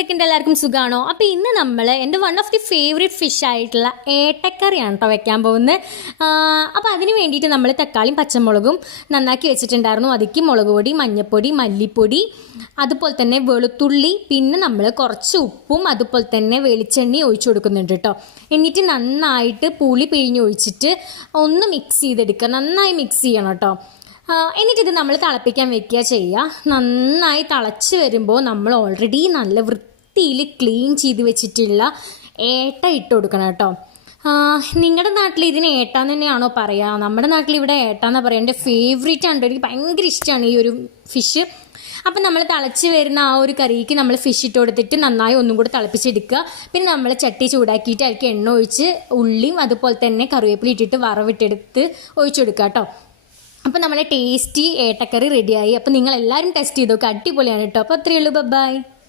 എന്തൊക്കെയുണ്ട്? എല്ലാവർക്കും സുഖമാണോ? അപ്പോൾ ഇന്ന് നമ്മൾ എൻ്റെ one of the favourite fish ആയിട്ടുള്ള ഏട്ടക്കറിയാണ് കേട്ടോ വെക്കാൻ പോകുന്നത്. അപ്പോൾ അതിന് വേണ്ടിയിട്ട് നമ്മൾ തക്കാളിയും പച്ചമുളകും നന്നാക്കി വെച്ചിട്ടുണ്ടായിരുന്നു. അതിക്ക് മുളക് പൊടി, മഞ്ഞൾപ്പൊടി, മല്ലിപ്പൊടി, അതുപോലെ തന്നെ വെളുത്തുള്ളി, പിന്നെ നമ്മൾ കുറച്ച് ഉപ്പും അതുപോലെ തന്നെ വെളിച്ചെണ്ണയും ഒഴിച്ചു കൊടുക്കുന്നുണ്ട് കേട്ടോ. എന്നിട്ട് നന്നായിട്ട് പുളി പിഴിഞ്ഞ് ഒഴിച്ചിട്ട് ഒന്ന് മിക്സ് ചെയ്തെടുക്കുക. നന്നായി മിക്സ് ചെയ്യണം കേട്ടോ. എന്നിട്ടിത് നമ്മൾ തിളപ്പിക്കാൻ വെക്കുക ചെയ്യുക. നന്നായി തിളച്ച് വരുമ്പോൾ നമ്മൾ ഓൾറെഡി നല്ല വൃത്തിയിൽ ക്ലീൻ ചെയ്ത് വെച്ചിട്ടുള്ള ഏട്ട ഇട്ട് കൊടുക്കണം കേട്ടോ. നിങ്ങളുടെ നാട്ടിൽ ഇതിന് ഏട്ടാന്ന് തന്നെയാണോ പറയുക? നമ്മുടെ നാട്ടിൽ ഇവിടെ ഏട്ടാന്നാണ് പറയുക. എൻ്റെ ഫേവറേറ്റ് ആണ്, എനിക്ക് ഭയങ്കര ഇഷ്ടമാണ് ഈ ഒരു ഫിഷ്. അപ്പം നമ്മൾ തിളച്ച് വരുന്ന ആ ഒരു കറിക്ക് നമ്മൾ ഫിഷ് ഇട്ട് കൊടുത്തിട്ട് നന്നായി ഒന്നും കൂടി തിളപ്പിച്ചെടുക്കുക. പിന്നെ നമ്മൾ ചട്ടി ചൂടാക്കിയിട്ട് അതിലേക്ക് എണ്ണ ഒഴിച്ച് ഉള്ളിയും അതുപോലെ തന്നെ കറിവേപ്പില ഇട്ടിട്ട് വറവിട്ടെടുത്ത് ഒഴിച്ചെടുക്കുക കേട്ടോ. അപ്പോൾ നമ്മുടെ ടേസ്റ്റി ഏട്ടക്കറി റെഡിയായി. അപ്പോൾ നിങ്ങൾ എല്ലാവരും ടെസ്റ്റ് ചെയ്ത് നോക്കുക, അടിപൊളിയാണ് കേട്ടോ. അപ്പോൾ അത്രയേ ഉള്ളൂ, ബൈ.